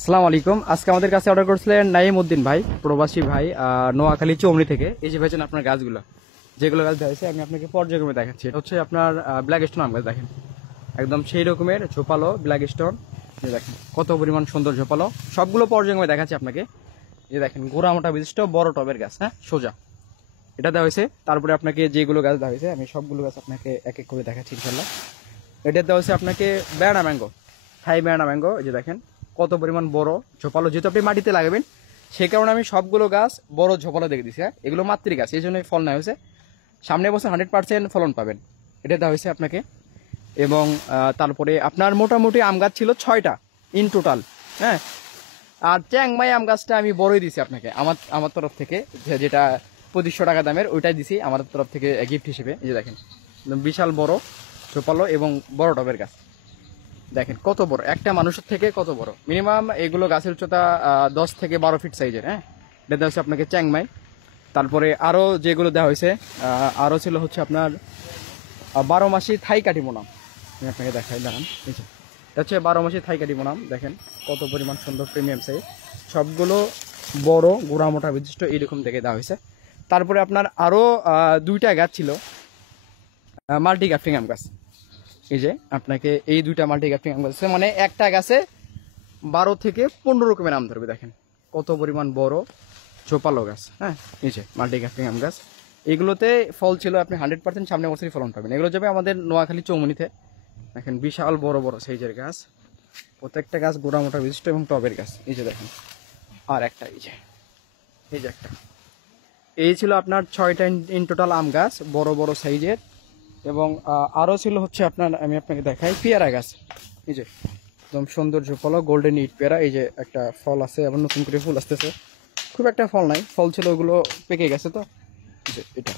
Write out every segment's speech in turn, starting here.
আসসালামু আলাইকুম। আজকে আমাদের কাছে অর্ডার করছিলেন নাইম উদ্দিন ভাই, প্রবাসী ভাই, নোয়াখালী চৌমনি থেকে। এই যে ভাইছেন আপনার গাছগুলো, যেগুলো গাছ দেওয়া হয়েছে আমি আপনাকে পর্যায়ক্রমে দেখাচ্ছি। এটা হচ্ছে আপনার ব্ল্যাক স্টোন আম গাছ। দেখেন একদম সেই রকমের ঝোপালো ব্ল্যাক স্টোন। দেখেন কত পরিমাণ সুন্দর ঝোপালো, সবগুলো পর্যায়ক্রমে দেখাচ্ছি আপনাকে। এই দেখেন গোড়া মোটা বিশিষ্ট বড় টবের গাছ, হ্যাঁ সোজা এটা দেওয়া হয়েছে। তারপরে আপনাকে যেগুলো গাছ দেওয়া হয়েছে আমি সবগুলো গাছ আপনাকে এক এক করে দেখাচ্ছি ইনশাল্লাহ। এটা দেওয়া হয়েছে আপনাকে বেড়া ম্যাঙ্গো, থাই বেড়া ম্যাঙ্গো। এই যে দেখেন কত পরিমাণ বড় ঝোপালো, যেহেতু আপনি মাটিতে লাগাবেন সেই কারণে আমি সবগুলো গাছ বড় ঝোপালো দেখে দিচ্ছি। হ্যাঁ এগুলো মাতৃ গাছ, এই জন্য ফল নেওয়া হয়েছে। সামনে বছর 100% ফলন পাবেন, এটা দেওয়া হয়েছে আপনাকে। এবং তারপরে আপনার মোটামুটি আম গাছ ছিল 6টা ইন টোটাল, হ্যাঁ। আর চ্যাংমাই আম গাছটা আমি বড়ই দিছি আপনাকে আমার আমার তরফ থেকে, যেটা 2500 টাকা দামের, ওইটাই দিছি আমার তরফ থেকে গিফট হিসেবে। এই যে দেখেন বিশাল বড় ঝোপালো এবং বড় টবের গাছ। দেখেন কত বড়, একটা মানুষের থেকে কত বড়। মিনিমাম এগুলো গাছের উচ্চতা 10 থেকে 12 ফিট সাইজের, হ্যাঁ। এটা দেওয়া হচ্ছে আপনাকে চ্যাংমাই। তারপরে আরো যেগুলো দেওয়া হয়েছে আরো ছিল হচ্ছে আপনার 12 মাসি থাই কাটিমোনাম। আমি আপনাকে দেখাই, দাঁড়ান। এটা হচ্ছে 12 মাসি থাই কাটিমোনাম। দেখেন কত পরিমাণ সুন্দর প্রিমিয়াম সাইজ, সবগুলো বড় গোড়া মোটা বিশিষ্ট এইরকম দেখে দেওয়া হয়েছে। তারপরে আপনার আরো 2টা গাছ ছিল মাল্টি গ্রাফটিং আম গাছ। এই যে আপনাকে এই 2টা মাল্টি গ্রাফটিং আম গাছ আছে, মানে একটা গাছে 12 থেকে 15 রকমের আম ধরবে। দেখেন কত পরিমাণ বড় ঝোপালো গাছ, হ্যাঁ। এই যে মাল্টি গ্রাফটিং আম গাছ, এগুলোতে ফল ছিল আপনি 100% সামনে বছরই ফলন পাবেন। এগুলো যাবে আমাদের নোয়াখালী চৌমনিতে। দেখেন বিশাল বড় বড় সাইজের গাছ, প্রত্যেকটা গাছ গোড়া মোটা বিশিষ্ট এবং টবের গাছ। এই যে দেখেন আর একটা, এই যে একটা, এই ছিল আপনার 6টা ইন টোটাল আম গাছ বড় বড় সাইজের। এবং আরও ছিল হচ্ছে আপনার, আমি আপনাকে দেখাই, পেয়ারা গাছ। এই যে একদম সৌন্দর্য ফল গোল্ডেন ইট পেয়ারা। এই যে একটা ফল আছে, আবার নতুন করে ফুল আসতেছে। খুব একটা ফল নাই, ফল ছিল ওগুলো পেকে গেছে তো। যে এটা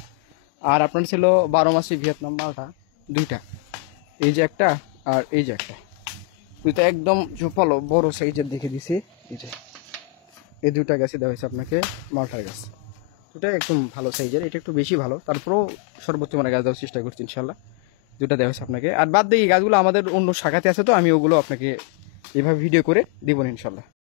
আর আপনার ছিল 12 মাসি ভিয়েতনাম মালটা 2টা। এই যে একটা আর এই যে একটা, দুইটা একদম ঝোপালো বড় সাইজের দেখে দিছি। এই যে এই 2টা গাছই দেওয়া হয়েছে আপনাকে মালটার গাছ। দুটা একদম ভালো সাইজের, এটা একটু বেশি ভালো, তারপরেও সর্বোচ্চ মানে গাছ দেওয়ার চেষ্টা করছি ইনশাল্লাহ। 2টা দেওয়া হয়েছে আপনাকে। আর বাদ দিয়ে গাছগুলো আমাদের অন্য শাখাতে আছে, তো আমি ওগুলো আপনাকে এভাবে ভিডিও করে দিব ইনশাল্লাহ।